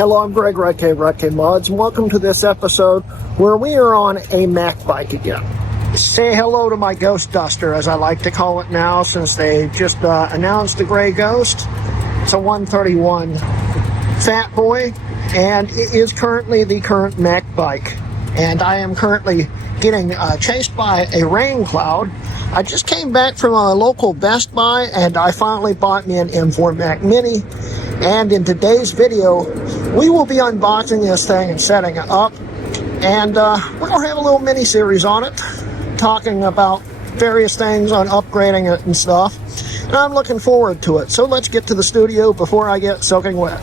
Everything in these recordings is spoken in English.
Hello, I'm Greg, Hrutkay Mods, and welcome to this episode where we are on a Mac bike again. Say hello to my Ghost Duster, as I like to call it now, since they just announced the Gray Ghost. It's a 131 Fat Boy, and it is currently the current Mac bike. And I am currently getting chased by a rain cloud. I just came back from a local Best Buy, and I finally bought me an M4 Mac Mini. And in today's video, we will be unboxing this thing and setting it up. And we're going to have a little mini-series on it, talking about various things on upgrading it and stuff. And I'm looking forward to it. So let's get to the studio before I get soaking wet.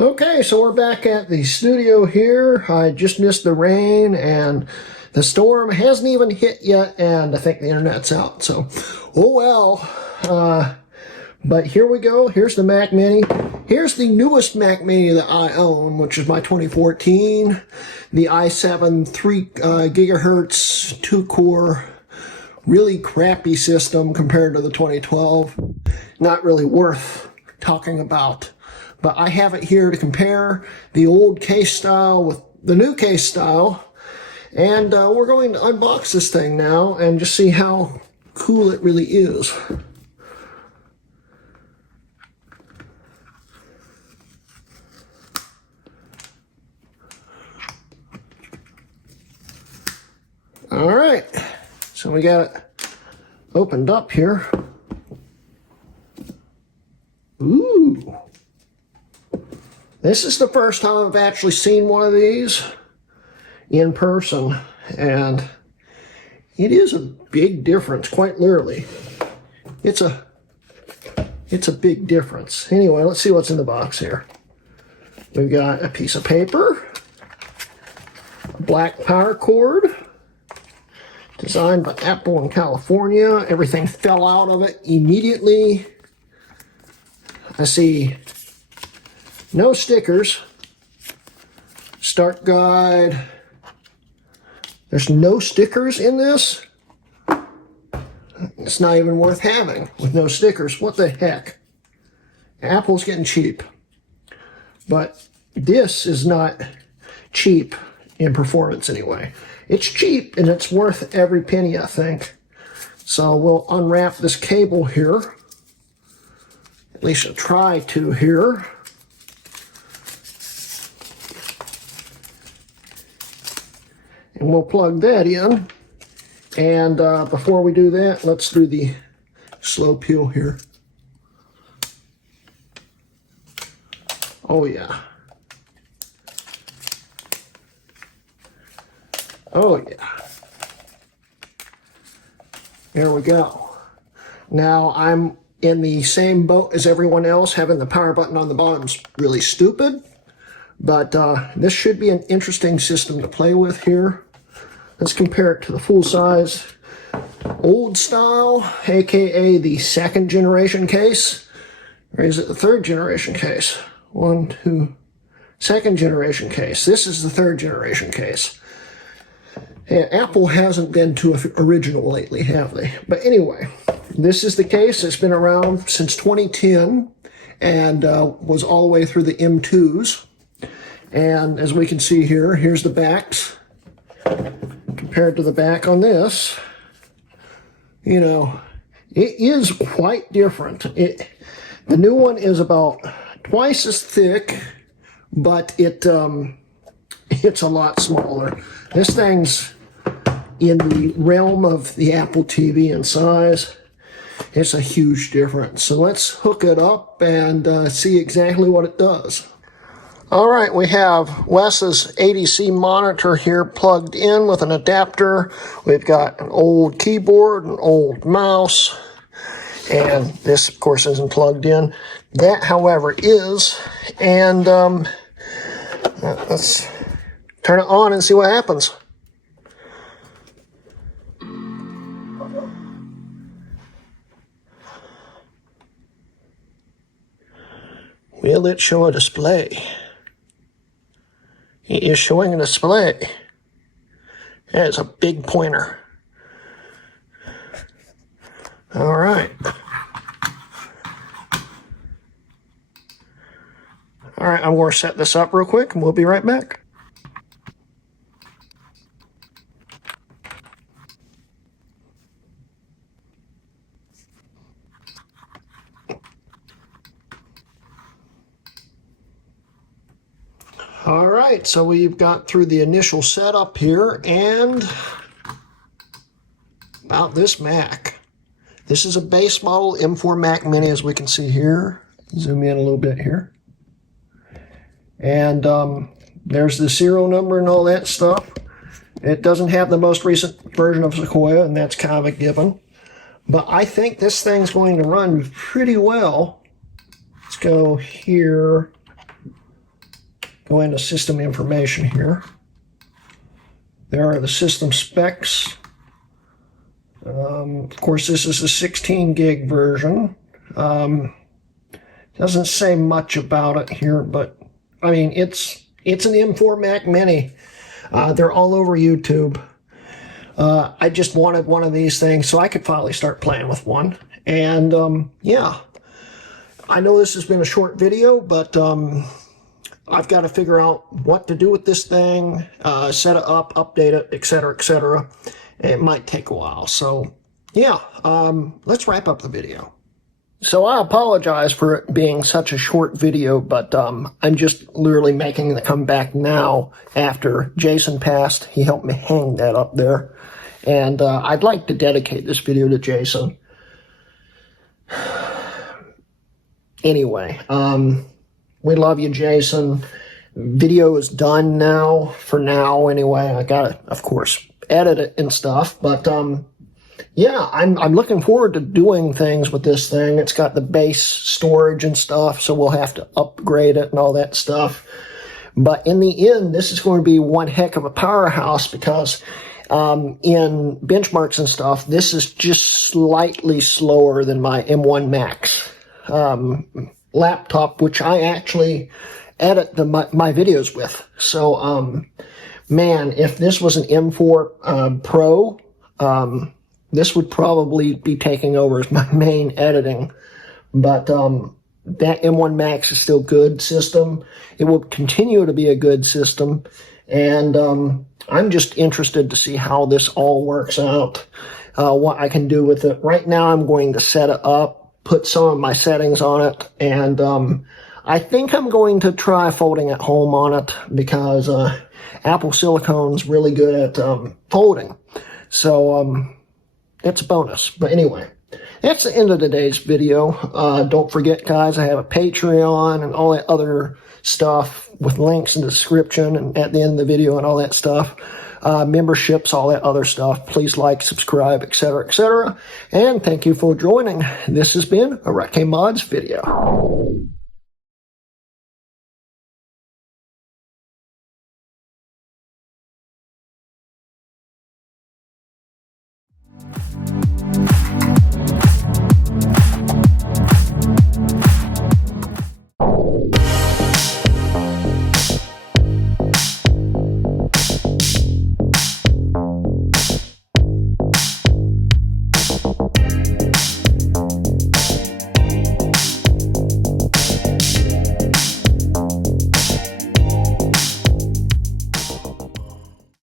Okay, so we're back at the studio here. I just missed the rain, and the storm hasn't even hit yet, and I think the internet's out, so oh well. But here we go. Here's the Mac Mini. Here's the newest Mac Mini that I own, which is my 2014, the i7 3 gigahertz 2-core, really crappy system compared to the 2012. Not really worth talking about. But I have it here to compare the old case style with the new case style. And we're going to unbox this thing now and just see how cool it really is. All right, so we got it opened up here. Ooh. This is the first time I've actually seen one of these in person, and it is a big difference, quite literally. It's a big difference. Anyway, let's see what's in the box here. We've got a piece of paper, a black power cord, designed by Apple in California. Everything fell out of it immediately. I see no stickers, start guide. There's no stickers in this. It's not even worth having with no stickers. What the heck? Apple's getting cheap. But this is not cheap in performance anyway. It's cheap and it's worth every penny, I think. So we'll unwrap this cable here. At least I'll try to here. And we'll plug that in. And before we do that, let's do the slow peel here. Oh yeah. Oh yeah. There we go. Now I'm in the same boat as everyone else. Having the power button on the bottom's really stupid. But this should be an interesting system to play with here. Let's compare it to the full-size old style, aka the second generation case. Or is it the third generation case? Second generation case. This is the third generation case. And Apple hasn't been too original lately, have they? But anyway, this is the case. It's been around since 2010 and was all the way through the M2s. And as we can see here, here's the backs. Compared to the back on this, you know, it is quite different. The new one is about twice as thick, but it's a lot smaller. This thing's in the realm of the Apple TV in size. It's a huge difference. So let's hook it up and see exactly what it does. All right, we have Wes's ADC monitor here plugged in with an adapter. We've got an old keyboard, an old mouse, and this, of course, isn't plugged in. That, however, is, and let's turn it on and see what happens. Will it show a display? It is showing a display. That is a big pointer. All right. I'm going to set this up real quick and we'll be right back. All right, so we've got through the initial setup here, and about this Mac. This is a base model M4 Mac Mini, as we can see here. Zoom in a little bit here. And there's the serial number and all that stuff. It doesn't have the most recent version of Sequoia, and that's kind of a given. But I think this thing's going to run pretty well. Let's go here. Go into system information here. There are the system specs. Of course, this is a 16 gig version. Doesn't say much about it here, but I mean, it's an M4 Mac Mini. They're all over YouTube. I just wanted one of these things so I could finally start playing with one. And yeah, I know this has been a short video, but I've got to figure out what to do with this thing, set it up, update it, etc., etc. It might take a while. So yeah, let's wrap up the video. So I apologize for it being such a short video, but I'm just literally making the comeback now after Jason passed. He helped me hang that up there. And I'd like to dedicate this video to Jason. Anyway, we love you, Jason. Video is done now, for now anyway. I gotta, of course, edit it and stuff, but yeah, I'm looking forward to doing things with this thing. It's got the base storage and stuff, so we'll have to upgrade it and all that stuff. But in the end, this is going to be one heck of a powerhouse because in benchmarks and stuff, this is just slightly slower than my M1 Max laptop, which I actually edit my videos with. So, man, if this was an M4 Pro, this would probably be taking over as my main editing. But that M1 Max is still a good system. It will continue to be a good system. And I'm just interested to see how this all works out, what I can do with it. Right now, I'm going to set it up, put some of my settings on it, and I think I'm going to try folding at home on it because Apple Silicone's really good at folding. So it's a bonus. But anyway, that's the end of today's video. Don't forget, guys, I have a Patreon and all that other stuff with links in the description and at the end of the video and all that stuff. Memberships, all that other stuff. Please like, subscribe, etc., etc. And thank you for joining. This has been a Hrutkay Mods video.